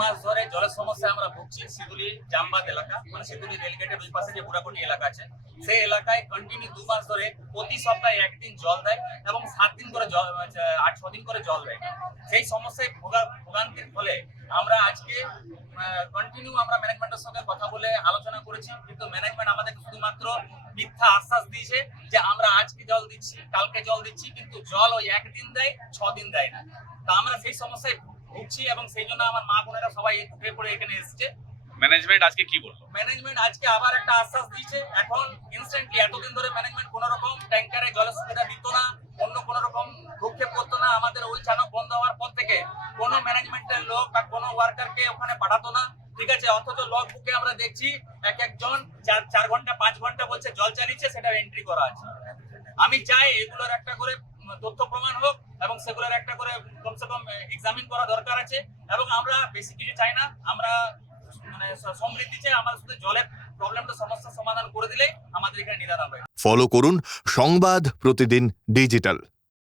মাস ধরে জলের সমস্যায় আমরা ভুগছি। সিধুলি জামবাদ এলাকা, মানে সিধুলি রেলগেটের ওই পাশে যে বুড়াকুটি এলাকা আছে, সেই এলাকায় কন্টিনিউ 2 মাস ধরে প্রতি সপ্তাহে একদিন জল দেয় এবং 7 দিন করে জল, 8-6 দিন করে জল দেয়। সেই সমস্যায় ভোগান্তির ফলে আমরা আজকে কন্টিনিউ আমরা ম্যানেজমেন্টের সঙ্গে কথা বলে আলোচনা করেছি, কিন্তু ম্যানেজমেন্ট আমাদেরকে শুধুমাত্র মিথ্যা আশ্বাস দিয়েছে যে আমরা আজকে জল দিচ্ছি, কালকে জল দিচ্ছি, কিন্তু জল ওই 1 দিন দেয়, 6 দিন দেয় না। তা আমরা সেই সমস্যায় ভুগছি এবং সেই জন্য আমার মা বোনেরা সবাই উঠে পড়ে এখানে এসেছে। ম্যানেজমেন্ট আজকে কি বললো? ম্যানেজমেন্ট আজকে আবার একটা আশ্বাস দিয়েছে। এখন ইনস্ট্যান্টলি, এতদিন ধরে ম্যানেজমেন্ট কোন রকম ট্যাঙ্কারে জলের সুবিধা দিত না, অন্য কোন রকম ভূক্ষেপ করতো না। আমাদের ওই চানক বন্ধ হওয়ার পর থেকে কোনো ম্যানেজমেন্টের লোক বা কোনো ওয়ার্কারকে ওখানে পাঠাতো না, ঠিক আছে। অথচ লগ বুকে আমরা দেখছি একজন 4 ঘন্টা 5 ঘন্টা বলছে জল চালিয়েছে, সেটা এন্ট্রি করা আছে। আমি চাই এগুলোর একটা করে তথ্য প্রমাণ হোক এবং সেগুলোর একটা করে কমসে কম এক্সামিন করা দরকার আছে। এবং আমরা বেশি কিছু চাই না, আমরা মানে সমৃদ্ধি চাই। আমরা শুধু জলের প্রবলেমটা, সমস্যার সমাধান করে দিলে আমাদের এখানে নিদান হবে। ফলো করুন সংবাদ প্রতিদিন ডিজিটাল।